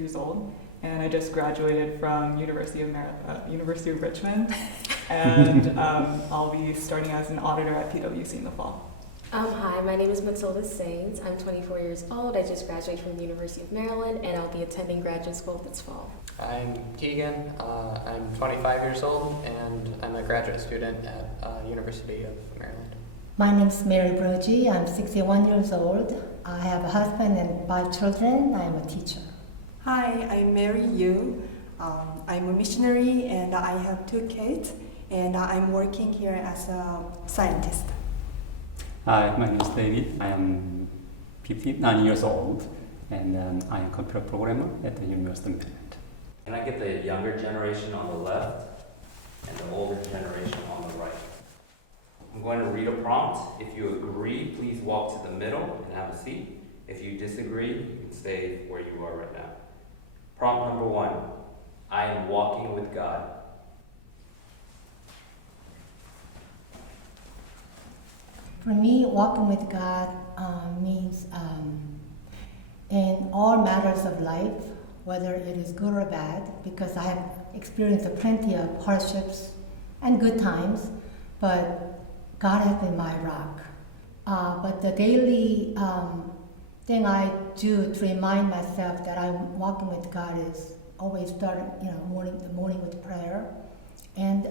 years old, and I just graduated from University of Richmond, and I'll be starting as an auditor at PwC in the fall. Hi, my name is Matilda Sains. I'm 24 years old. I just graduated from the University of Maryland, and I'll be attending graduate school this fall. I'm Keegan. I'm 25 years old, and I'm a graduate student at University of Maryland. My name is Mary Brogy. I'm 61 years old. I have a husband and 5 children. I am a teacher. Hi, I'm Mary Yu. I'm a missionary, and I have 2 kids, and I'm working here as a scientist. Hi, my name is David. I am 59 years old, and I am a computer programmer at the University of Maryland. Can I get the younger generation on the left and the older generation on the right? I'm going to read a prompt. If you agree, please walk to the middle and have a seat. If you disagree, you can stay where you are right now. Prompt number 1, I am walking with God. For me, walking with God means in all matters of life, whether it is good or bad, because I have experienced plenty of hardships and good times, but God has been my rock. But the daily thing I do to remind myself that I'm walking with God is always starting, the morning with prayer and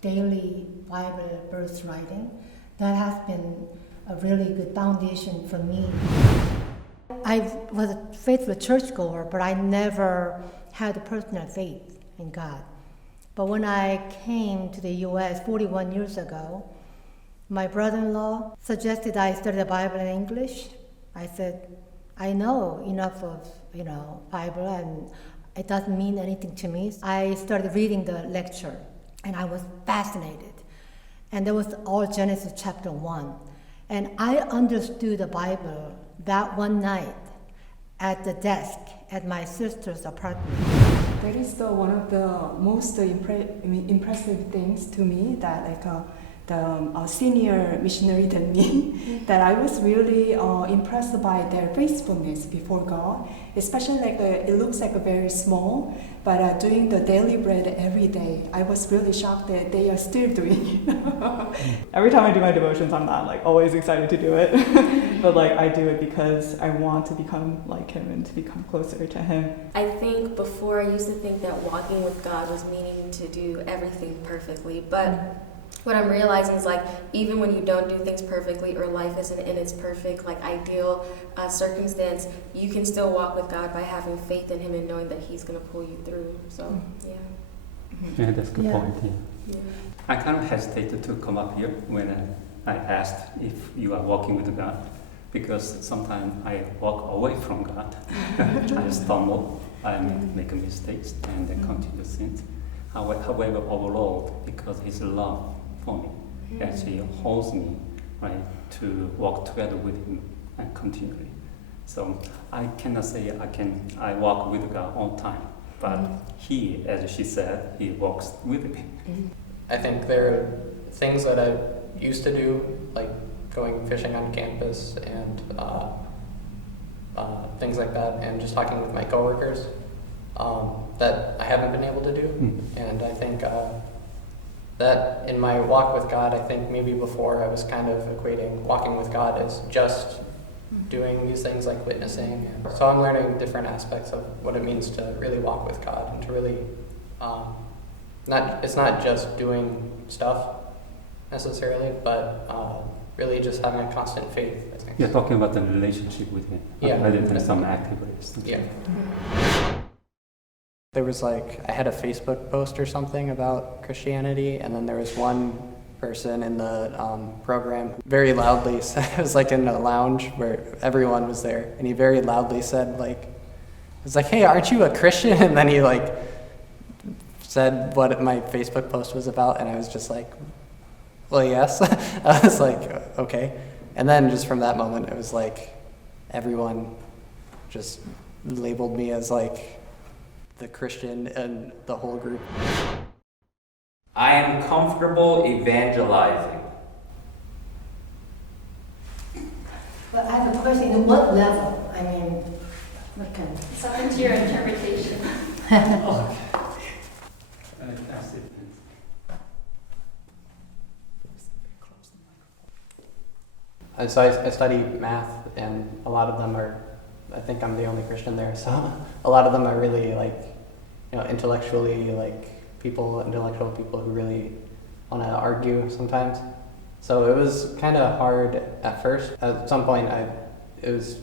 daily Bible verse writing. That has been a really good foundation for me. I was a faithful churchgoer, but I never had a personal faith in God. But when I came to the U.S. 41 years ago, my brother-in-law suggested I study the Bible in English. I said, I know enough of, Bible, and it doesn't mean anything to me. I started reading the lecture, and I was fascinated. And that was all Genesis chapter 1. And I understood the Bible that one night at the desk at my sister's apartment. That is one of the most impressive things to me, that the senior missionary than me, that I was really impressed by their faithfulness before God, especially it looks very small, but doing the daily bread every day, I was really shocked that they are still doing it. Every time I do my devotions, I'm not always excited to do it, but I do it because I want to become like him and to become closer to him. I think before I used to think that walking with God was meaning to do everything perfectly, but what I'm realizing is even when you don't do things perfectly or life isn't in its perfect ideal circumstance, you can still walk with God by having faith in him and knowing that he's going to pull you through. So Yeah, that's a good point. Yeah. I kind of hesitated to come up here when I asked if you are walking with God, because sometimes I walk away from God. I stumble, I make mistakes, and then continue to sin. However, overall, because his love for me actually holds me to walk together with him and continually. So I cannot say I walk with God all the time, but he, as she said, he walks with me. I think there are things that I used to do, like going fishing on campus and things like that, and just talking with my coworkers, that I haven't been able to do. And I think that in my walk with God, I think maybe before I was kind of equating walking with God as just doing these things like witnessing. So I'm learning different aspects of what it means to really walk with God and to really, it's not just doing stuff necessarily, but really just having a constant faith, I think. You're talking about the relationship with him, rather than some activities. Yeah. There was I had a Facebook post or something about Christianity, and then there was one person in the program very loudly said, it was in a lounge where everyone was there, and he very loudly said it was hey, aren't you a Christian? And then he said what my Facebook post was about, and I was just well, yes. I was okay. And then just from that moment, it was everyone just labeled me as the Christian and the whole group. I am comfortable evangelizing. But I have a question, at what level? Okay. It's up into your interpretation. That's it. And so I study math, and a lot of them are, I think I'm the only Christian there, so a lot of them are really intellectual people who really want to argue sometimes. So it was kind of hard at first. At some point, it was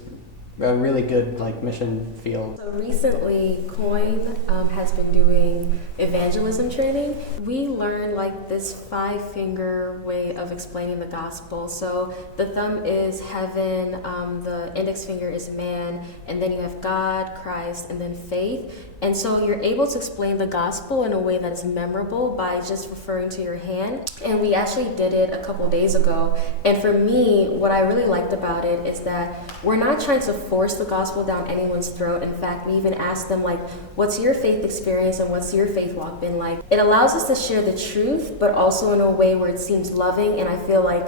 a really good mission field. So recently, Coin has been doing evangelism training. We learned this 5-finger way of explaining the gospel. So the thumb is heaven, the index finger is man, and then you have God, Christ, and then faith. And so you're able to explain the gospel in a way that's memorable by just referring to your hand. And we actually did it a couple days ago. And for me, what I really liked about it is that we're not trying to force the gospel down anyone's throat. In fact, we even asked them what's your faith experience and what's your faith walk been like? It allows us to share the truth, but also in a way where it seems loving. And I feel like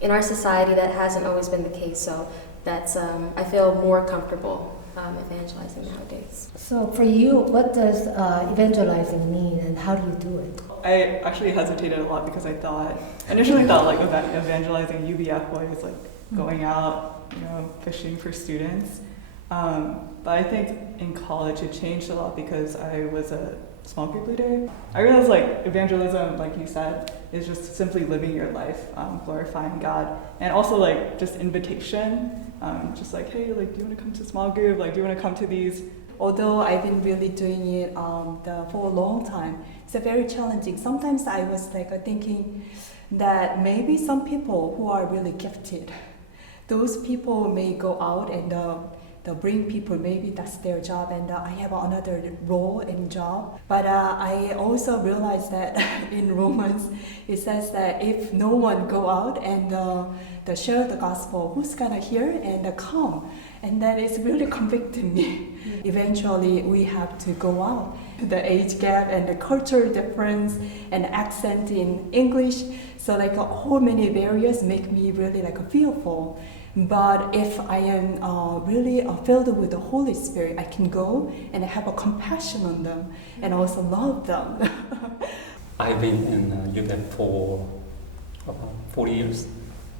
in our society that hasn't always been the case. So that's I feel more comfortable evangelizing nowadays. So for you, what does evangelizing mean, and how do you do it? I actually hesitated a lot because I initially thought evangelizing UBF was going out, fishing for students. But I think in college it changed a lot because I was a small group leader. I realized evangelism, like you said, is just simply living your life, glorifying God, and also just invitation, hey, do you want to come to small group? Do you want to come to these? Although I've been really doing it for a long time, it's very challenging. Sometimes I was thinking that maybe some people who are really gifted, those people may go out and they'll bring people, maybe that's their job, and I have another role and job. But I also realized that in Romans, it says that if no one go out and they share the gospel, who's gonna hear and come? And that is really convicting me. Eventually, we have to go out. The age gap and the cultural difference and accent in English, so how many barriers make me really fearful. But if I am really filled with the Holy Spirit, I can go and have a compassion on them and also love them. I've been in UBEC for about 40 years,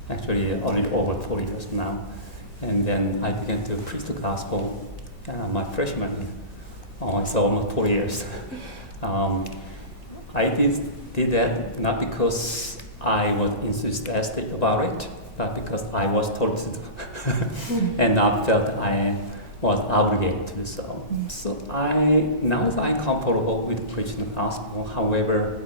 actually already over 40 years now. And then I began to preach the gospel my freshman year. It's almost 4 years. I did that not because I was enthusiastic about it, but because I was told to do. And I felt I was obligated to do so. So now I'm comfortable with preaching the gospel, however,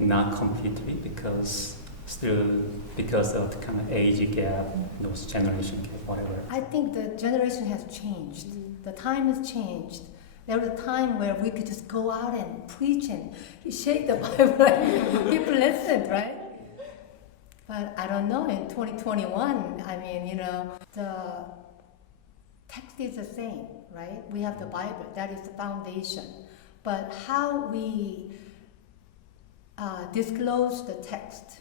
not completely, because of the kind of age gap, those generation gap, whatever. I think the generation has changed. The time has changed. There was a time where we could just go out and preach and shake the Bible and people listened, right? But I don't know, in 2021, the text is the same, right? We have the Bible, that is the foundation. But how we disclose the text,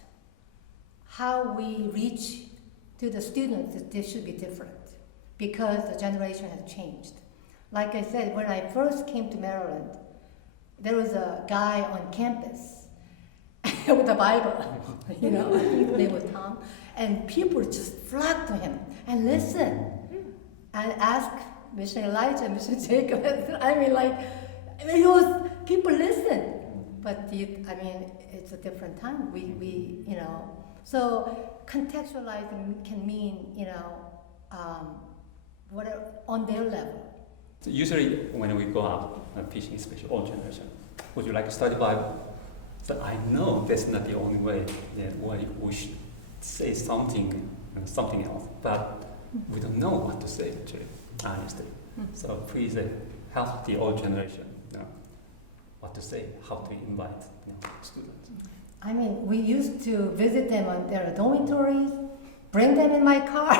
how we reach to the students, this should be different because the generation has changed. Like I said, when I first came to Maryland, there was a guy on campus with a Bible, I think his name was Tom, and people just flocked to him and listened and asked Mission Elijah, Mission Jacob. People listened, but it's a different time. So contextualizing can mean, whatever on their level. So usually when we go out fishing, especially old generation, would you like to study Bible? So I know that's not the only way that we should say something else, but we don't know what to say actually, honestly. So please help the old generation what to say, how to invite students. We used to visit them on their dormitories, bring them in my car.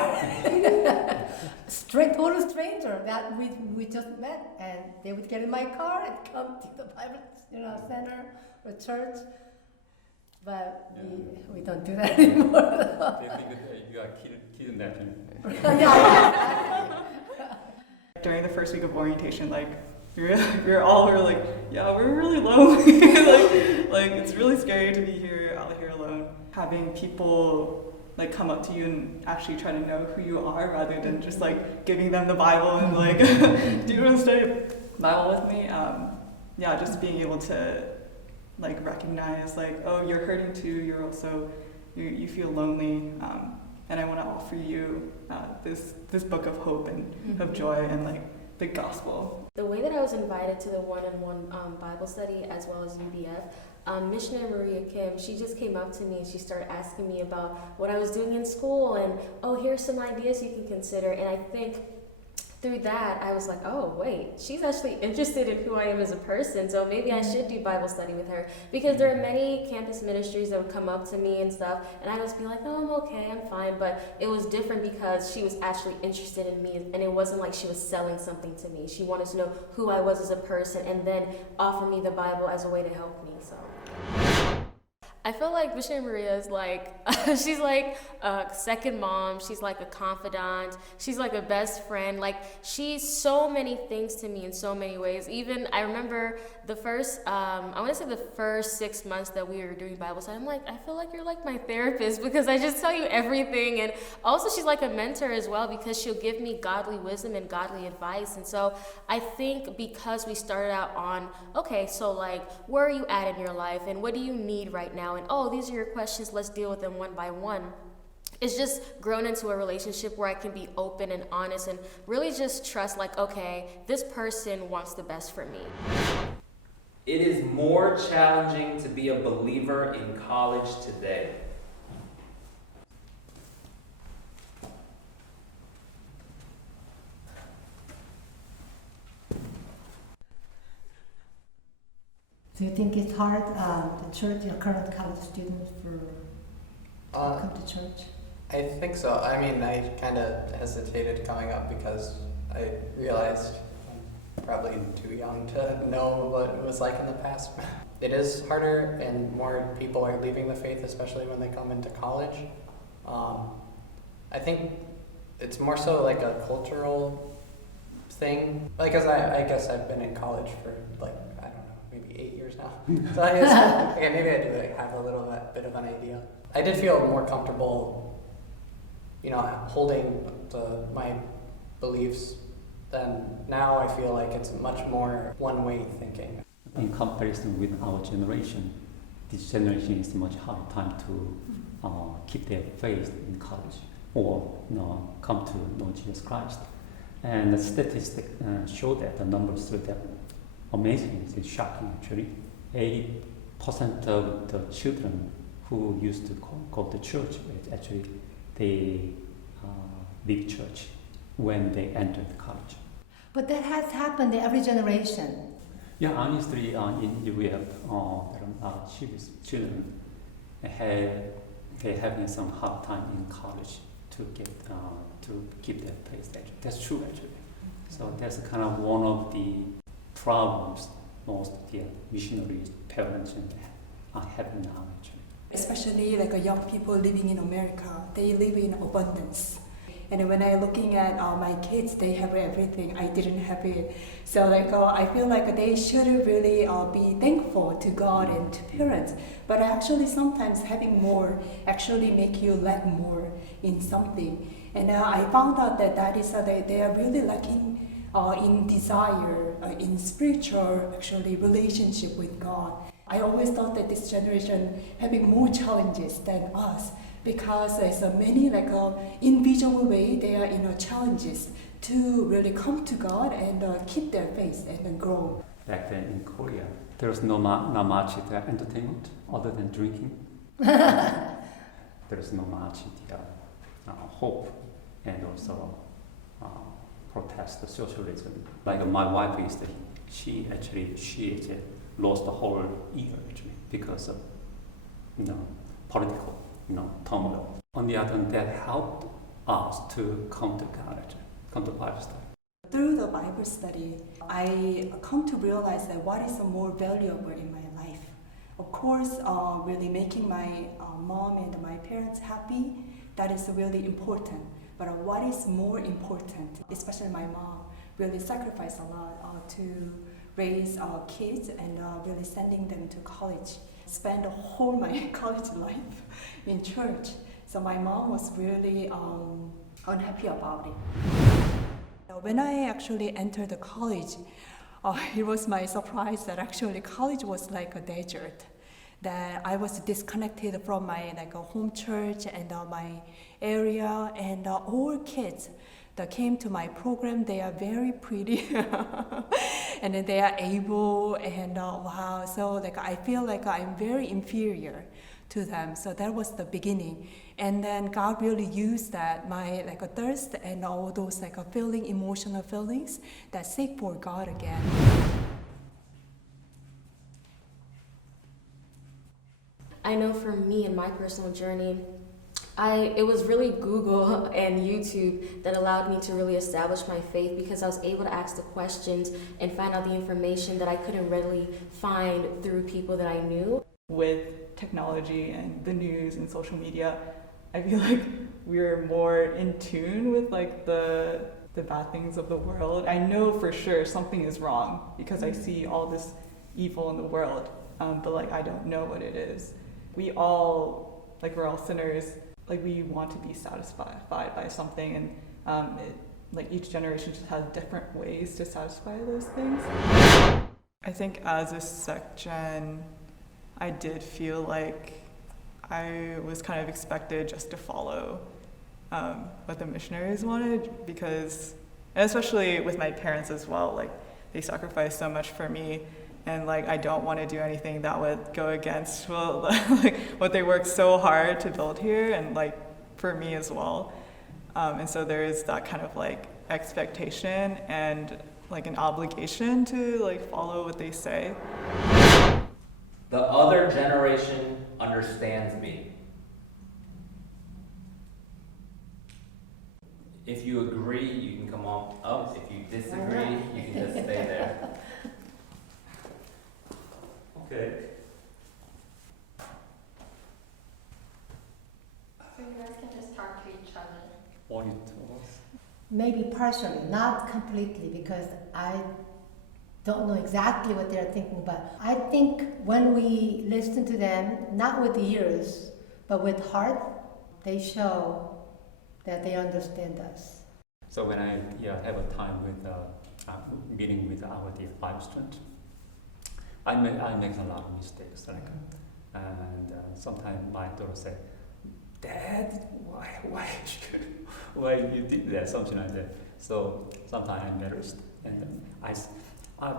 Total stranger that we just met, and they would get in my car and come to the Bible center or church. But we don't do that anymore. They think that you are kidnapping. During the first week of orientation, like, we were like, yeah, we're really lonely. like it's really scary to be out here alone. Having people like come up to you and actually try to know who you are rather than just like giving them the Bible and like, do you want to study Bible with me? Yeah, just being able to like recognize like, oh, you're hurting too. You're also, you feel lonely. And I want to offer you this book of hope and of joy and like the gospel. The way that I was invited to the one-on-one Bible study as well as UBF, Missionary Maria Kim, she just came up to me and she started asking me about what I was doing in school and, oh, here's some ideas you can consider. And I think through that, I was like, oh, wait, she's actually interested in who I am as a person, so maybe I should do Bible study with her. Because there are many campus ministries that would come up to me and stuff, and I would just be like, no, I'm okay, I'm fine. But it was different because she was actually interested in me, and it wasn't like she was selling something to me. She wanted to know who I was as a person and then offer me the Bible as a way to help me. So I feel like Missionary Maria is like, she's like a second mom, she's like a confidant, she's like a best friend, like she's so many things to me in so many ways. Even, I remember the first, I want to say the first 6 months that we were doing Bible study, I'm like, I feel like you're like my therapist because I just tell you everything. And also she's like a mentor as well because she'll give me godly wisdom and godly advice. And so I think because we started out on, okay, so like, where are you at in your life and what do you need right now? And oh, these are your questions, let's deal with them one by one. It's just grown into a relationship where I can be open and honest and really just trust like, okay, this person wants the best for me. It is more challenging to be a believer in college today. Do you think it's hard, the church, your current college students, to come to church? I think so. I mean, I kind of hesitated coming up because I realized I'm probably too young to know what it was like in the past. It is harder and more people are leaving the faith, especially when they come into college. I think it's more so like a cultural thing. Like, cause I guess I've been in college for like, I don't know, maybe 8 years now. So I guess, okay, maybe I do like have a little bit of an idea. I did feel more comfortable, holding my beliefs. Then now I feel like it's much more one-way thinking. In comparison with our generation, this generation is much harder time to keep their faith in college or come to know Jesus Christ. And the statistics show that the numbers that amazing, it's shocking actually. 80% of the children who used to go to church, actually they leave church when they enter the college. But that has happened in every generation. Yeah, honestly, in UVF, there are children they're having some hard time in college to get to keep their place. That's true actually. So that's kind of one of the problems most of the missionaries, parents, are having now actually. Especially like young people living in America, they live in abundance. And when I'm looking at my kids, they have everything. I didn't have it. So I feel like they should really be thankful to God and to parents. But actually sometimes having more actually make you lack more in something. And I found out that is they are really lacking in desire, in spiritual actually relationship with God. I always thought that this generation having more challenges than us, because there's many invisible way they are in challenges to really come to God and keep their faith and grow. Back then in Korea, there was not much entertainment other than drinking. There was not much hope and also protest socialism. Like my wife is she lost the whole year actually because of political turmoil. On the other hand, that helped us to come to college, come to Bible study. Through the Bible study, I come to realize that what is more valuable in my life. Of course, really making my mom and my parents happy, that is really important. But what is more important, especially my mom, really sacrificed a lot to raise kids and really sending them to college. Spent whole my college life in church. So my mom was really unhappy about it. When I actually entered the college, it was my surprise that actually college was like a desert. That I was disconnected from my home church and my area, and all kids that came to my program, they are very pretty and then they are able, and wow, so I feel like I'm very inferior to them. So that was the beginning, and then God really used that my a thirst and all those emotional feelings that seek for God again. I know for me in my personal journey, it was really Google and YouTube that allowed me to really establish my faith, because I was able to ask the questions and find out the information that I couldn't readily find through people that I knew. With technology and the news and social media, I feel like we're more in tune with the bad things of the world. I know for sure something is wrong because I see all this evil in the world, but I don't know what it is. We all, we're all sinners. We want to be satisfied by something, and each generation just has different ways to satisfy those things. I think as a sec-gen, I did feel like I was kind of expected just to follow what the missionaries wanted, because, and especially with my parents as well, they sacrificed so much for me, and I don't want to do anything that would go against what they worked so hard to build here, and for me as well. And so there is that kind of expectation and an obligation to follow what they say. The other generation understands me. If you agree, you can come on up. If you disagree, you can just stay there. Okay. So you guys can just talk to each other. Or you tell us. Maybe partially, not completely, because I don't know exactly what they're thinking, but I think when we listen to them, not with ears, but with heart, they show that they understand us. So when I have a time with meeting with our dear Bible student, I make a lot of mistakes, and sometimes my daughter say, "Dad, why you did that?" Something like that. So sometimes I'm embarrassed, and I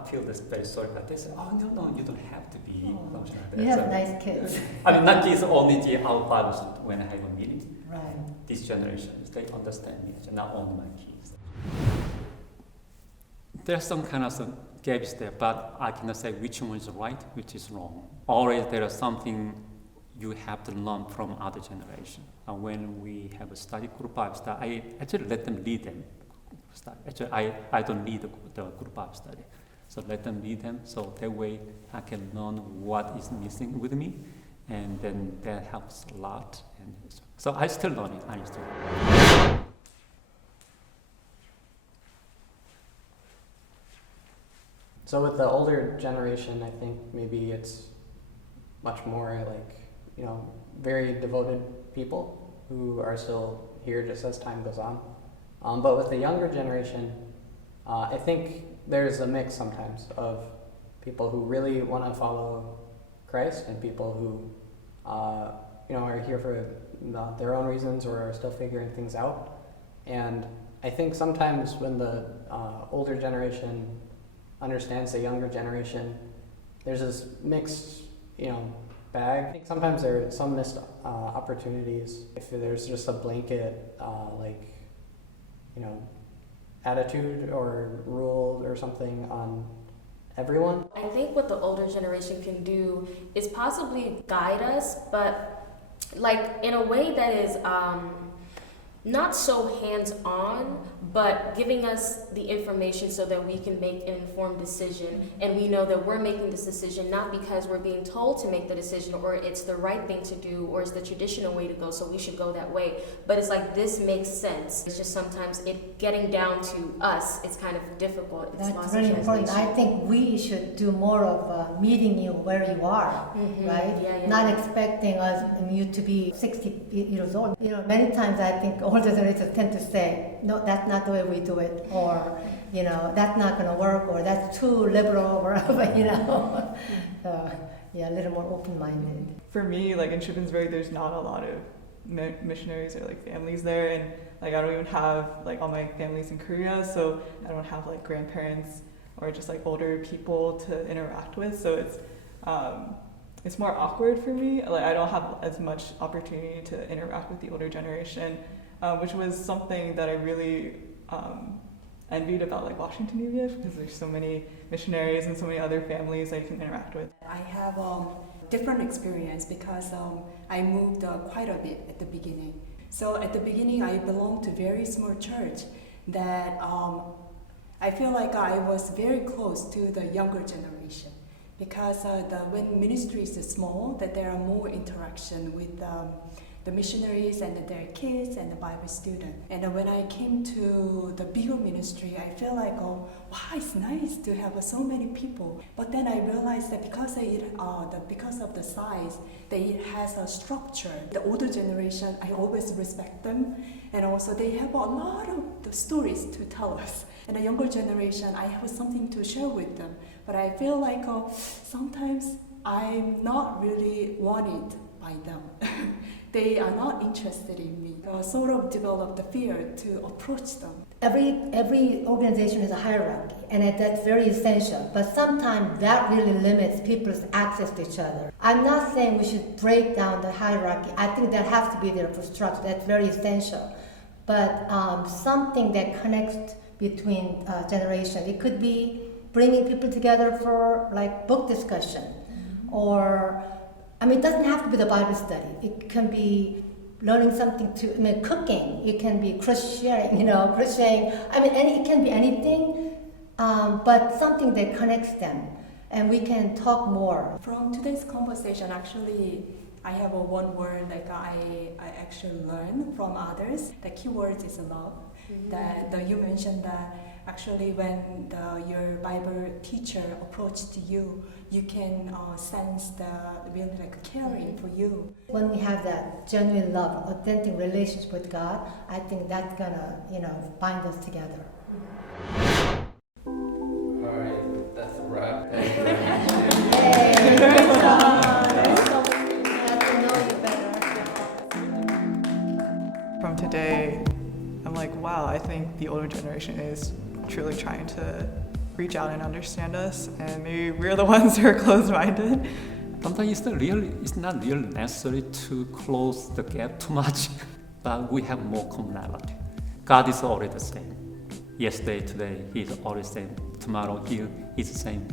feel this very sorry, but they say, "Oh no, you don't have to be." Something like that. You have So, nice kids. I mean, not kids, only our Bible student. When I have a meeting, Right. this generation, they understand me, not only my kids. There's some kind of some gaps there, but I cannot say which one is right, which is wrong. Always there is something you have to learn from other generation. And when we have a study group Bible study, I actually let them lead them. Actually, I don't lead the group Bible study. So let them lead them, so that way I can learn what is missing with me, and then that helps a lot. And so I still learning, So with the older generation, I think maybe it's much more very devoted people who are still here just as time goes on. But with the younger generation, I think there's a mix sometimes of people who really want to follow Christ and people who are here for their own reasons or are still figuring things out. And I think sometimes when the older generation understands the younger generation, there's this mixed bag. I think sometimes there are some missed opportunities if there's just a blanket attitude or rule or something on everyone. I think what the older generation can do is possibly guide us, but in a way that is not so hands-on, but giving us the information so that we can make an informed decision, and we know that we're making this decision not because we're being told to make the decision or it's the right thing to do or it's the traditional way to go, so we should go that way, but it's like this makes sense. It's just sometimes it getting down to us, it's kind of difficult. It's That's lost very in important. I translation. think we should do more of meeting you where you are, right? Yeah. Not expecting you to be 60 years old. Many times I think older generations tend to say, no, that's not the way we do it, or, that's not going to work, or that's too liberal, or whatever, a little more open-minded. For me, like in Shippensburg, there's not a lot of missionaries or like families there, and like I don't even have like all my families in Korea, so I don't have like grandparents or just like older people to interact with, so it's more awkward for me. Like I don't have as much opportunity to interact with the older generation, which was something that I really envied about like Washington UVF, because there's so many missionaries and so many other families that you can interact with. I have different experience because I moved quite a bit at the beginning. So at the beginning, I belonged to a very small church that I feel like I was very close to the younger generation, because when ministry is small, that there are more interaction with the missionaries and their kids and the Bible student. And when I came to the bigger ministry, I feel like, wow, it's nice to have so many people. But then I realized that because of the size, that it has a structure. The older generation, I always respect them, and also they have a lot of the stories to tell us. And the younger generation, I have something to share with them. But I feel like sometimes I'm not really wanted by them. They are not interested in me. I sort of developed the fear to approach them. Every organization has a hierarchy, and that's very essential. But sometimes that really limits people's access to each other. I'm not saying we should break down the hierarchy. I think that has to be there for structure. That's very essential. But something that connects between generations. It could be bringing people together for like book discussion, or it doesn't have to be the Bible study. It can be learning something cooking. It can be crocheting, crocheting. It can be anything, but something that connects them, and we can talk more. From today's conversation, actually, I have one word like I actually learned from others. The key word is love. That you mentioned that actually when your Bible teacher approached you, you can sense the really like caring for you. When we have that genuine love, authentic relationship with God, I think that's gonna, bind us together. All right, that's a wrap. Hey, great job. That's so glad to know you better. From today, I'm like, wow, I think the older generation is truly trying to reach out and understand us, and maybe we're the ones who are closed-minded. Sometimes it's not really necessary to close the gap too much, but we have more commonality. God is already the same. Yesterday, today, He is always the same. Tomorrow, He is the same.